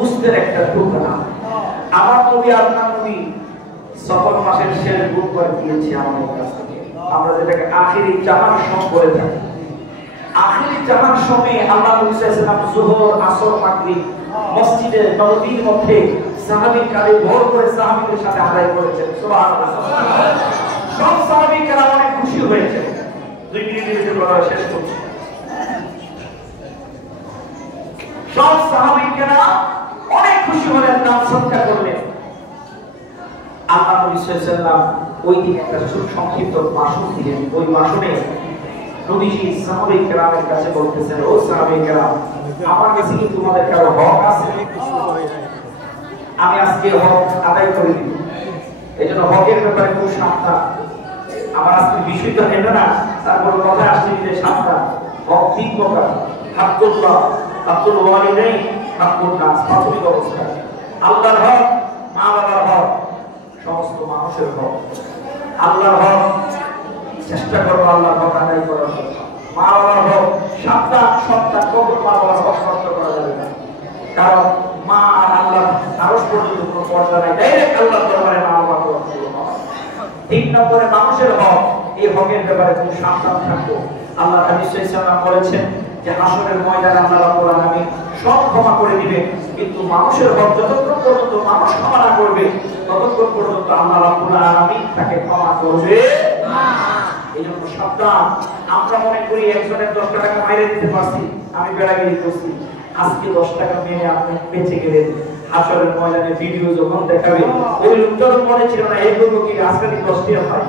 গুস্তের একটা টুকরা। আমার নবী আপনার নবী সফর মাসের শেষ বুধবার দিয়েছে আমাদের কাছ থেকে। আমরা যেটাকে আখিরি জামার সম বলে থাকি। আখিরি জামার সময়ে আল্লাহ নবী সাল্লাল্লাহু আলাইহি ওয়াসাল্লাম যোহর, আসর, মাগরিব মসজিদে নববীর মধ্যে সাহাবী কালে ভোর করে সাহাবীদের সাথে আদায় করেছেন। সুবহানাল্লাহ। সব সাহাবীরা অনেক খুশি হয়েছে। 2 মিনিটের ভিতরে বলা শেষ করছি। সব সাহাবীরা অনেক খুশি হলেন, দান সদকা করলেন। আল্লাহ নবী সাল্লাল্লাহু আলাইহি ওয়াসাল্লাম ওই দিন একটা সংক্ষিপ্ত ভাষণ দিলেন। ওই ভাষণে নবীজি সাহাবায়ে কেরামের কাছে বলতেছেন, ও সাহাবায়ে কেরাম, আমার কাছে কি তোমাদের কারো হক আছে? আমি আজকে হক আদায় করে দিব। এইজন্য হকের ব্যাপারে খুব সাবধান। আমার আজকে বিষয়টা নেবে না, তারপর কথা আসছে যে সাবধান। হক 3 প্রকার: হাক্কুল্লাহ, হাক্কুল ওয়ালিদাইন, হাক্কুন নাস। প্রাথমিক অবস্থা আল্লাহর হক, মা বাবার হক, সমস্ত মানুষের হক। আল্লাহর হক চেষ্টা করবো আল্লাহর হক আদায় করার জন্য। মা বাবার হক সন্তান কখন মা বাবার হক নষ্ট করা যাবে না, কারণ মা আর আল্লাহ আরশ পর্যন্ত কোনো পর্দা নাই, ডাইরেক্ট আল্লাহর দরবারে মা বাবার হক। 3 নম্বরে মানুষের হক। এই হকের ব্যাপারে খুব সাবধান থাকবো। আল্লাহ নবী সাল্লাল্লাহু আলাইহি ওয়াসাল্লাম বলেছেন যে হাসরের ময়দানে আল্লাহ রাব্বুল আলামিন সব ক্ষমা করে দিবেন, কিন্তু মানুষের হক যতক্ষণ পর্যন্ত মানুষ ক্ষমা না করবে ততক্ষণ পর্যন্ত আল্লাহ রাব্বুল আলামিন তাকে ক্ষমা করবে না। এইজন্য সাবধান। আমরা মনে করি একজনের 10 টাকা মাইরে দিতে পারছি, আমি বেড়াগিরি করছি। আজকে 10 টাকা মেরে আপনি বেঁচে গেলেন, হাসরের ময়দানে ভিডিও যখন দেখাবে ওই লোকটার মনে ছিল না এই লোক কি আজকে 10 টাকা পায়।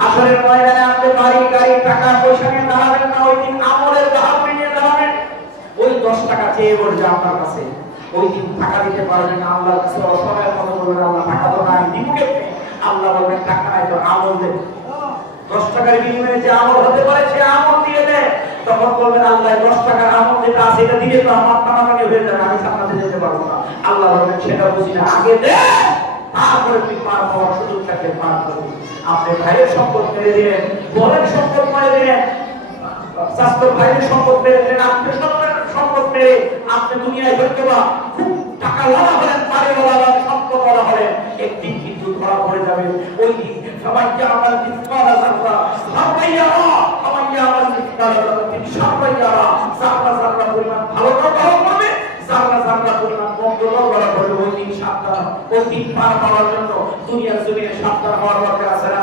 হাসরের ময়দানে আপনি বাড়ি গাড়ি টাকা পয়সা নিয়ে দাঁড়াবেন না, ওই দিন আমলের দাহাব নিয়ে দাঁড়াবেন। ওই 10 টাকা চেয়ে বলবে আপনার কাছে, ওই দিন টাকা দিতে পারবেন না। আল্লাহর কাছে অসহায়ের মতো বলবেন, আল্লাহ টাকা তো নাই, দিব কেমনে? আল্লাহ বলবেন টাকা নাই তো আমল দেন। 10 টাকার বিনিময়ে যে আমল হতে পারে সে আমল দিয়ে দেয়। তখন বলবেন আল্লাহ 10 টাকার আমল যেটা আছে এটা দিলে তো আমার টানাটানি হয়ে যাবে, আমি সামনে যেতে পারবো না। আল্লাহ বলবেন সেটা বুঝি না, আগে দে, তারপরে তুই পার হওয়ার সুযোগটাকে পার করবি। আপনি ভাইয়ের সম্পদ মেরে দিলেন, বলের সম্পদ মেরে দিলেন, শাস্ত্র ভাইয়ের সম্পদ মেরে দিলেন, আপনি সম্পদ মেরে আপনি দুনিয়ায় হইতে বা খুব টাকা ওয়ালা হলেন, বাড়িওয়ালা হলেন, সম্পদওয়ালা হলেন, একদিন কিন্তু ধরা পড়ে যাবে। ওই দিন সবাই আমার মিসকালা যাররা সাবাইয়ারা, সবাই আমার মিসকালা যাররা সাবাইয়ারা, যাররা যাররা পরিমাণ ভালো কাজ করবে, যাররা যাররা পরিমাণ মন্দ কাজ করবে। ওই দিন সাবধান। ওই দিন পার পাওয়ার জন্য দুনিয়ার জমিনে সাবধান হওয়ার দরকার আছে না?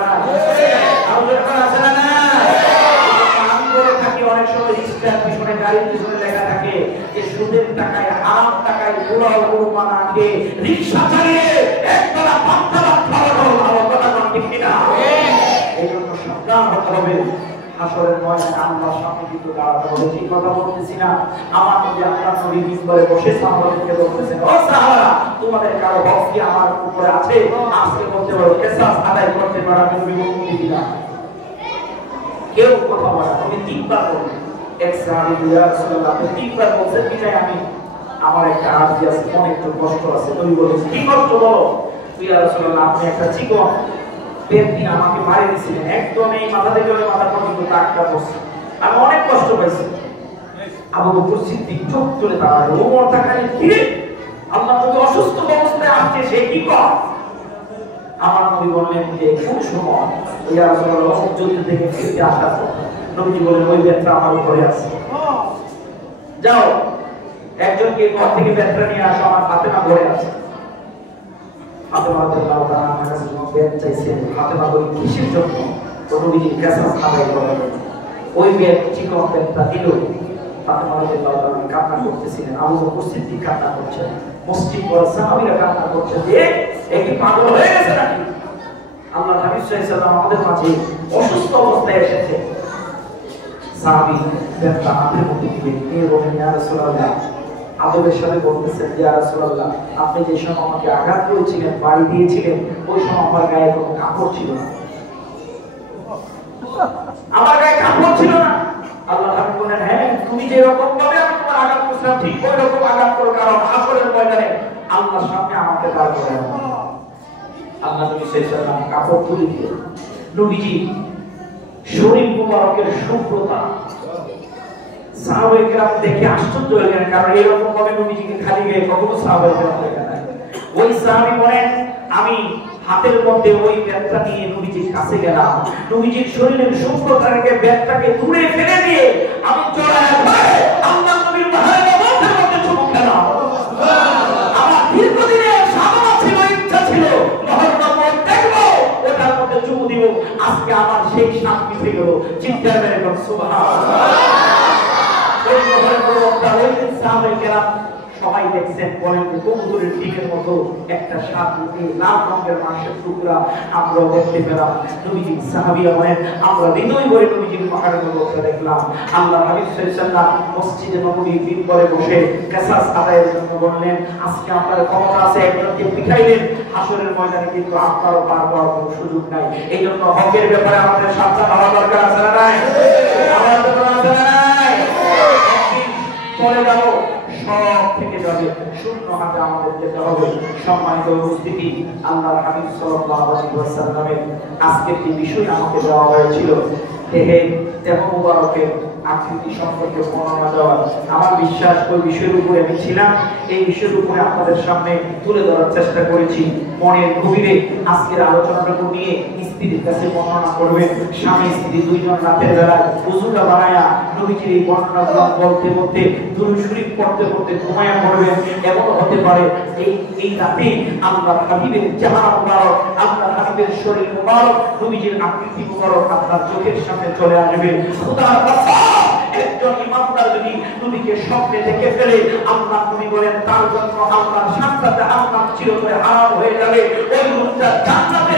আর দরকার আছে না? আমি বলে থাকি অনেক সময় রিস্কার পিছনে গাড়ির পিছনে লেখা থাকে যে সুদের টাকায় হারাম টাকায় উড়াও উড়মা না খেয়ে রিক্সা চালিয়ে একতলা পাঁচতলা খাওয়ানো ভালো কথা বল, ঠিক কিনা? এই জন্য সাবধান হতে হবে। হাসরের ময়দানে আল্লাহর সামনে কিন্তু দাঁড়াতে হবে। ঠিক কথা বলতেছি না? আমার নবী আপনার নবী মিম্বরে বসে সাহাবাদেরকে বলতেছেন, ও সাহাবারা, তোমাদের কারো হক কি আমার উপরে আছে? আজকে বলতে পারো কিসাস আদায় করতে পারা নবী মুক্তি দিলাম। কেউ কথা বলে না। নবী 3 বার বললেন। এক সাহাবী ইয়া রাসূলুল্লাহ, আপনি 3 বার বলছেন বিদায় আমি আমার একটা আরজি আছে, মনে একটু কষ্ট আছে। নবী বলেছেন, কি কষ্ট বলো? ইয়া রাসূলুল্লাহ, আপনি একটা চিকন পেট দিয়ে আমাকে মারি দিয়েছিলেন, একদম এই মাথা থেকে ওই মাথা পর্যন্ত দাগটা পড়ছে, আমি অনেক কষ্ট পাইছি। আবু বকর সিদ্দিক চোখ তুলে তাকালো, ওমর তাকালে, কি রে আল্লাহ নবী অসুস্থ অবস্থায় আসছে, সে কি কর? আমার নবী বললেন যে কোন সময় ইয়া রাসূলুল্লাহ যুদ্ধ থেকে ফিরে আসার পর নবী বলেন ওই ব্যথা আমার উপরে আছে, যাও একজনকে ঘর থেকে ব্যথা নিয়ে আসো, আমার ফাতেমা ঘরে আছে। ফাতেমা রাদিয়াল্লাহু তাআলা আমার কাছে যখন বেদ চাইছে, ফাতেমা বলি কিসের জন্য? তো নবীজি কাসাস আদায় করার জন্য। ওই বেদ চিকন বেদটা দিল। ফাতেমা রাদিয়াল্লাহু তাআলা কান্না করতেছিলেন, আবু বকর সিদ্দিক কান্না করছেন, মুসলিম বড় সাহাবীরা কান্না করছেন যে এ কি পাগল হয়ে গেছে নাকি? আল্লাহ নবী সাল্লাল্লাহু আলাইহি ওয়াসাল্লাম আমাদের মাঝে অসুস্থ অবস্থায় এসেছে। সাহাবী বেদটা হাতের মধ্যে দিলেন, নিয়ে বলেন, ইয়া রাসূলুল্লাহ, আদবের সাথে বলতেছেন, ইয়া রাসূলুল্লাহ, আপনি যে সময় আমাকে আঘাত করেছিলেন, বাড়ি দিয়েছিলেন, ওই সময় আমার গায়ে কোনো কাপড় ছিল না, আমার গায়ে কাপড় ছিল না। আল্লাহ নবী বলেন, হ্যাঁ, তুমি যে রকম ভাবে আমি তোমার আঘাত করেছিলাম ঠিক ওই রকম আঘাত করো, কারণ হাসরের ময়দানে আল্লাহর সামনে আমাকে দাঁড় করানো। আল্লাহ নবী সাল্লাল্লাহু আলাইহি ওয়াসাল্লাম কাপড় তুলে দিলেন। নবীজি শরীর মুবারকের শুভ্রতা, সাহাবায়ে কেরাম দেখে আশ্চর্য হয়ে গেলেন, কারণ এরকম ভাবে নবীজিকে খালি গায়ে কখনো সাহাবায়ে কেরাম দেখে নাই। ওই সাহাবী বলেন, আমি হাতের মধ্যে ওই ব্যাগটা নিয়ে নবীজির কাছে গেলাম, নবীজির শরীরের সূক্ষ্মতাকে ব্যাগটাকে দূরে ফেলে দিয়ে আমি চড়ায় ধরে আল্লাহর নবীর মহারাজের মধ্যে চুমু খেলাম। আমার দীর্ঘদিনের সাধনা ছিল, ইচ্ছা ছিল মহররম দেখবো, ওটার মধ্যে চুমু দিব। আজকে আমার সেই সাপ মিশে গেল। চিৎকার মেরে বল সুবহানাল্লাহ। ওই মহররমটা ওই দিন সাহাবায়ে কেরাম সবাই দেখছেন, বলেন যে কবুতরের ডিমের মতো একটা সাপ উঠে লাল রঙের মাংসের টুকরা আমরা দেখতে পেলাম। নবীজি সাহাবীরা বলেন, আমরা হৃদয় ভরে নবীজির মহাররমকে দেখলাম। আল্লাহ হাবিব সাল্লাল্লাহু আলাইহি মসজিদে নববীর মিম্বরে বসে কিসাস আদায়ের জন্য বললেন, আজকে আপনার ক্ষমতা আছে, একজনকে পিঠাইলেন, হাসরের ময়দানে কিন্তু আপনারও পার পাওয়ার কোনো সুযোগ নাই। এই জন্য হকের ব্যাপারে আমাদের সাবধান হওয়া দরকার আছে না নাই? আমাদের দরকার আছে না নাই? চলে যাবো, সব থেকে যাবে, শূন্য হাতে আমাদের যেতে হবে। সম্মানিত উপস্থিতি, আল্লাহর হাবিব সাল্লাল্লাহু আলাইহি ওয়াসাল্লামের আজকের যে বিষয় আমাকে দেওয়া হয়েছিল, দেহে দেহ মুবারকের আকৃতি সম্পর্কে বর্ণনা দেওয়া, আমার বিশ্বাস ওই বিষয়ের উপরে আমি ছিলাম, এই বিষয়ের উপরে আপনাদের সামনে তুলে ধরার চেষ্টা করেছি। মনের গভীরে আজকের আলোচনাটুকু নিয়ে স্ত্রীর কাছে বর্ণনা করবেন। স্বামী স্ত্রী দুইজন রাতের বেলায় উযুটা বানায়া নবীজির এই বর্ণনাগুলো বলতে বলতে দুরূদ শরীফ পড়তে পড়তে ঘুমায়া পড়বেন। এমন হতে পারে এই রাতে আল্লাহর হাবিবের চেহারা মুবারক, আল্লাহর হাবিবের শরীর মুবারক, নবীজির আকৃতি মুবারক আপনার চোখের সামনে চলে আসবে। খোদার কসম, একজন ইমানদার যদি নবীকে স্বপ্নে দেখে ফেলে, আল্লাহ নবী বলেন তার জন্য আল্লাহর সাক্ষাৎ আল্লাহ চিরতরে হারাম হয়ে যাবে। ওই লোকটা জান্নাতে